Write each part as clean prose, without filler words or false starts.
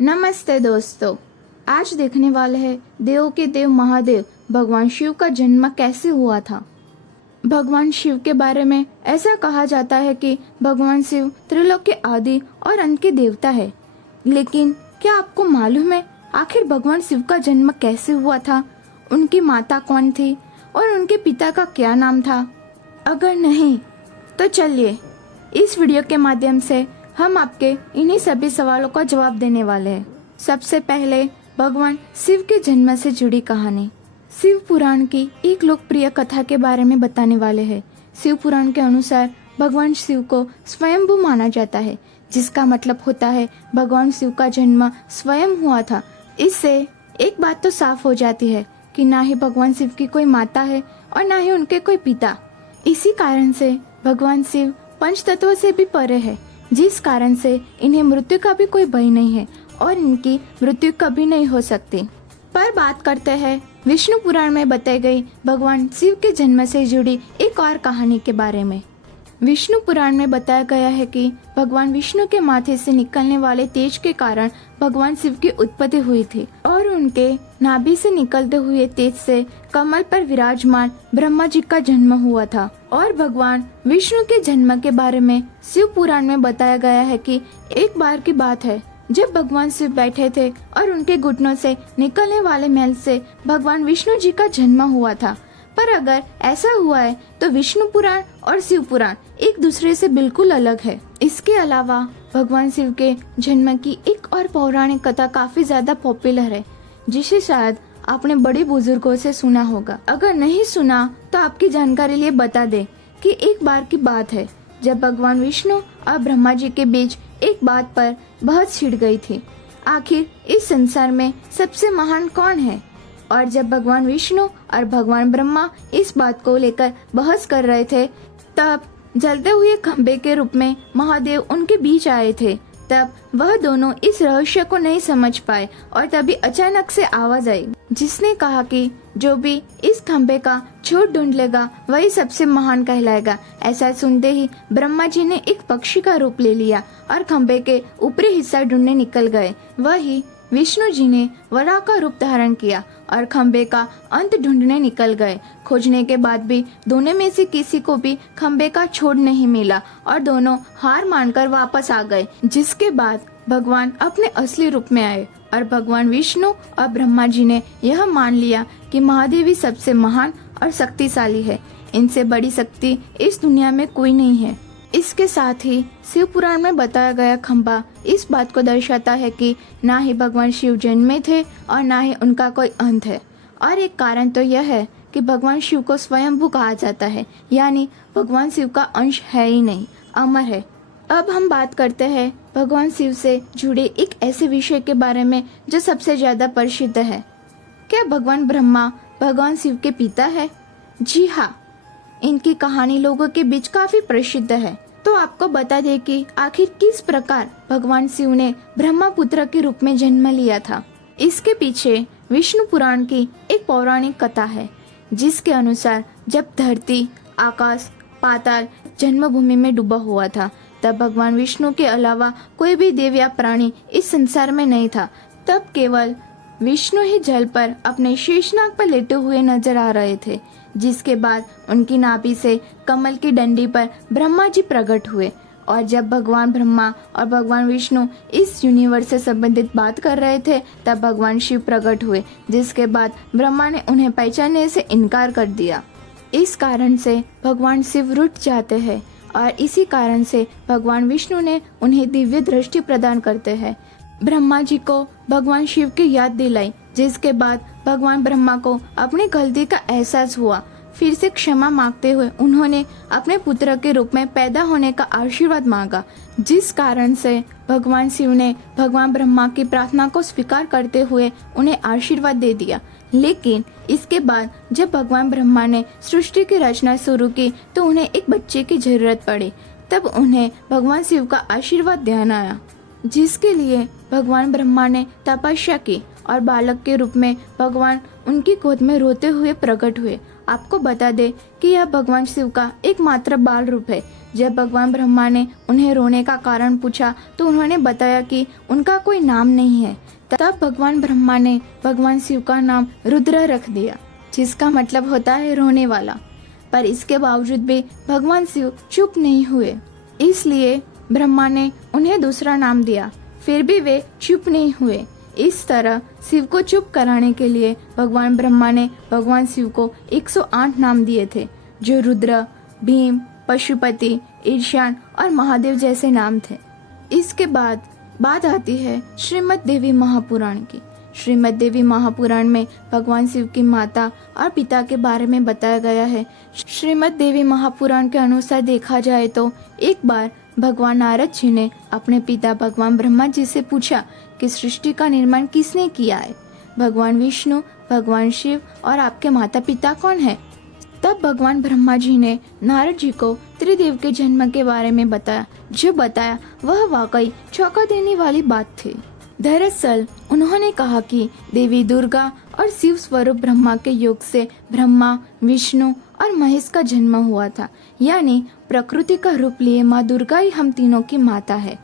नमस्ते दोस्तों, आज देखने वाले हैं देवों के देव महादेव भगवान शिव का जन्म कैसे हुआ था। भगवान शिव के बारे में ऐसा कहा जाता है कि भगवान शिव त्रिलोक के आदि और अंत के देवता है। लेकिन क्या आपको मालूम है आखिर भगवान शिव का जन्म कैसे हुआ था, उनकी माता कौन थी और उनके पिता का क्या नाम था? अगर नहीं तो चलिए इस वीडियो के माध्यम से हम आपके इन्हीं सभी सवालों का जवाब देने वाले हैं। सबसे पहले भगवान शिव के जन्म से जुड़ी कहानी। शिव पुराण की एक लोकप्रिय कथा के बारे में बताने वाले हैं। शिव पुराण के अनुसार भगवान शिव को स्वयंभू माना जाता है, जिसका मतलब होता है भगवान शिव का जन्म स्वयं हुआ था। इससे एक बात तो साफ हो जाती है कि ना ही भगवान शिव की कोई माता है और ना ही उनके कोई पिता। इसी कारण से भगवान शिव पंच तत्वों से भी परे है, जिस कारण से इन्हें मृत्यु का भी कोई भय नहीं है और इनकी मृत्यु कभी नहीं हो सकती। पर बात करते हैं विष्णु पुराण में बताई गई भगवान शिव के जन्म से जुड़ी एक और कहानी के बारे में। विष्णु पुराण में बताया गया है कि भगवान विष्णु के माथे से निकलने वाले तेज के कारण भगवान शिव की उत्पत्ति हुई थी और उनके नाभि से निकलते हुए तेज से कमल पर विराजमान ब्रह्मा जी का जन्म हुआ था। और भगवान विष्णु के जन्म के बारे में शिव पुराण में बताया गया है कि एक बार की बात है जब भगवान शिव बैठे थे और उनके घुटनों से निकलने वाले मैल से भगवान विष्णु जी का जन्म हुआ था। पर अगर ऐसा हुआ है तो विष्णु पुराण और शिव पुराण एक दूसरे से बिल्कुल अलग है। इसके अलावा भगवान शिव के जन्म की एक और पौराणिक कथा काफी ज्यादा पॉपुलर है, जिसे शायद आपने बड़े बुजुर्गों से सुना होगा। अगर नहीं सुना तो आपकी जानकारी लिए बता दे कि एक बार की बात है जब भगवान विष्णु और ब्रह्मा जी के बीच एक बात पर बहस छिड़ गई थी, आखिर इस संसार में सबसे महान कौन है। और जब भगवान विष्णु और भगवान ब्रह्मा इस बात को लेकर बहस कर रहे थे, तब जलते हुए खंबे के रूप में महादेव उनके बीच आए थे। तब वह दोनों इस रहस्य को नहीं समझ पाए और तभी अचानक से आवाज आई जिसने कहा कि जो भी इस खंबे का छोर ढूंढ लेगा वही सबसे महान कहलाएगा। ऐसा सुनते ही ब्रह्मा जी ने एक पक्षी का रूप ले लिया और खंबे के ऊपरी हिस्सा ढूंढने निकल गए। वही विष्णु जी ने वराह का रूप धारण किया और खंबे का अंत ढूंढने निकल गए। खोजने के बाद भी दोनों में से किसी को भी खंबे का छोर नहीं मिला और दोनों हार मानकर वापस आ गए। जिसके बाद भगवान अपने असली रूप में आए और भगवान विष्णु और ब्रह्मा जी ने यह मान लिया कि महादेवी सबसे महान और शक्तिशाली है। इनसे बड़ी शक्ति इस दुनिया में कोई नहीं है। इसके साथ ही शिव पुराण में बताया गया खंबा इस बात को दर्शाता है कि ना ही भगवान शिव जन्मे थे और ना ही उनका कोई अंत है। और एक कारण तो यह है कि भगवान शिव को स्वयंभू कहा जाता है, यानी भगवान शिव का अंश है ही नहीं, अमर है। अब हम बात करते हैं भगवान शिव से जुड़े एक ऐसे विषय के बारे में जो सबसे ज्यादा प्रसिद्ध है। क्या भगवान ब्रह्मा भगवान शिव के पिता है? जी हाँ, इनकी कहानी लोगों के बीच काफी प्रसिद्ध है। तो आपको बता दें कि आखिर किस प्रकार भगवान शिव ने ब्रह्मा पुत्र के रूप में जन्म लिया था। इसके पीछे विष्णु पुराण की एक पौराणिक कथा है, जिसके अनुसार जब धरती, आकाश, पाताल जन्मभूमि में डूबा हुआ था, तब भगवान विष्णु के अलावा कोई भी देव या प्राणी इस संसार में नहीं था। तब केवल विष्णु ही जल पर अपने शेषनाग पर लेटे हुए नजर आ रहे थे। जिसके बाद उनकी नाभि से कमल की डंडी पर ब्रह्मा जी प्रकट हुए। और जब भगवान ब्रह्मा और भगवान विष्णु इस यूनिवर्स से संबंधित बात कर रहे थे, तब भगवान शिव प्रकट हुए। जिसके बाद ब्रह्मा ने उन्हें पहचानने से इनकार कर दिया। इस कारण से भगवान शिव रुठ जाते हैं और इसी कारण से भगवान विष्णु ने उन्हें दिव्य दृष्टि प्रदान करते हैं। ब्रह्मा जी को भगवान शिव की याद दिलाई, जिसके बाद भगवान ब्रह्मा को अपनी गलती का एहसास हुआ। फिर से क्षमा मांगते हुए उन्होंने अपने पुत्र के रूप में पैदा होने का आशीर्वाद मांगा, जिस कारण से भगवान शिव ने भगवान ब्रह्मा की प्रार्थना को स्वीकार करते हुए उन्हें आशीर्वाद दे दिया। लेकिन इसके बाद जब भगवान ब्रह्मा ने सृष्टि की रचना शुरू की तो उन्हें एक बच्चे की जरूरत पड़ी। तब उन्हें भगवान शिव का आशीर्वाद ध्यान आया, जिसके लिए भगवान ब्रह्मा ने तपस्या की और बालक के रूप में भगवान उनकी गोद में रोते हुए प्रकट हुए आपको बता दे कि यह भगवान शिव का एकमात्र बाल रूप है। जब भगवान ब्रह्मा ने उन्हें रोने का कारण पूछा तो उन्होंने बताया कि उनका कोई नाम नहीं है। तब भगवान ब्रह्मा ने भगवान शिव का नाम रुद्र रख दिया, जिसका मतलब होता है रोने वाला। पर इसके बावजूद भी भगवान शिव चुप नहीं हुए, इसलिए ब्रह्मा ने उन्हें दूसरा नाम दिया, फिर भी वे चुप नहीं हुए। इस तरह शिव को चुप कराने के लिए भगवान ब्रह्मा ने भगवान शिव को 108 नाम दिए थे, जो रुद्र, भीम, पशुपति, ईशान और महादेव जैसे नाम थे। इसके बाद बात आती है श्रीमद् देवी महापुराण की। श्रीमद् देवी महापुराण में भगवान शिव की माता और पिता के बारे में बताया गया है। श्रीमद् देवी महापुराण के अनुसार देखा जाए तो एक बार भगवान नारद जी ने अपने पिता भगवान ब्रह्मा जी से पूछा कि सृष्टि का निर्माण किसने किया है। भगवान विष्णु, भगवान शिव और आपके माता पिता कौन है? तब भगवान ब्रह्मा जी ने नारद जी को त्रिदेव के जन्म के बारे में बताया। जो बताया वह वाकई चौंका देने वाली बात थी। दरअसल उन्होंने कहा कि देवी दुर्गा और शिव स्वरूप ब्रह्मा के योग से ब्रह्मा, विष्णु और महेश का जन्म हुआ था, यानी प्रकृति का रूप लिए माँ दुर्गा ही हम तीनों की माता है।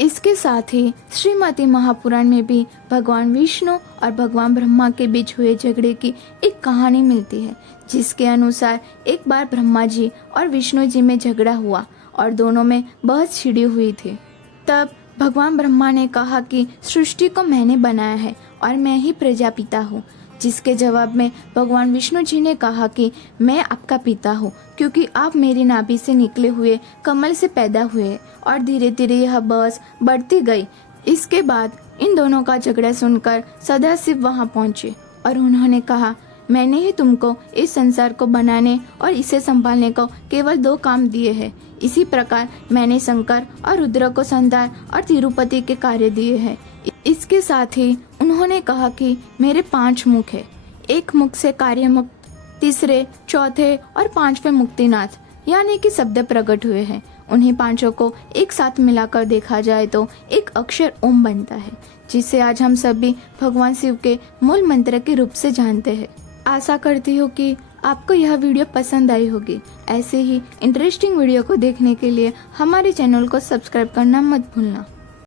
इसके साथ ही श्रीमती महापुराण में भी भगवान विष्णु और भगवान ब्रह्मा के बीच हुए झगड़े की एक कहानी मिलती है, जिसके अनुसार एक बार ब्रह्मा जी और विष्णु जी में झगड़ा हुआ और दोनों में बहस छिड़ी हुई थी। तब भगवान ब्रह्मा ने कहा कि सृष्टि को मैंने बनाया है और मैं ही प्रजापिता हूँ, जिसके जवाब में भगवान विष्णु जी ने कहा कि मैं आपका पिता हूँ, क्योंकि आप मेरी नाभि से निकले हुए कमल से पैदा हुए। और धीरे धीरे यह बहस बढ़ती गई। इसके बाद इन दोनों का झगड़ा सुनकर सदाशिव वहाँ पहुँचे और उन्होंने कहा, मैंने ही तुमको इस संसार को बनाने और इसे संभालने को केवल 2 काम दिए हैं। इसी प्रकार मैंने शंकर और रुद्र को संहार और तिरुपति के कार्य दिए हैं। इसके साथ ही उन्होंने कहा कि मेरे 5 मुख है। एक मुख से कार्य मुक्त, तीसरे, चौथे और 5वें मुक्तिनाथ यानी कि शब्द प्रकट हुए हैं। उन्हीं 5 को एक साथ मिलाकर देखा जाए तो एक अक्षर ओम बनता है, जिसे आज हम सभी भगवान शिव के मूल मंत्र के रूप से जानते हैं। आशा करती हूँ कि आपको यह वीडियो पसंद आई होगी। ऐसे ही इंटरेस्टिंग वीडियो को देखने के लिए हमारे चैनल को सब्सक्राइब करना मत भूलना।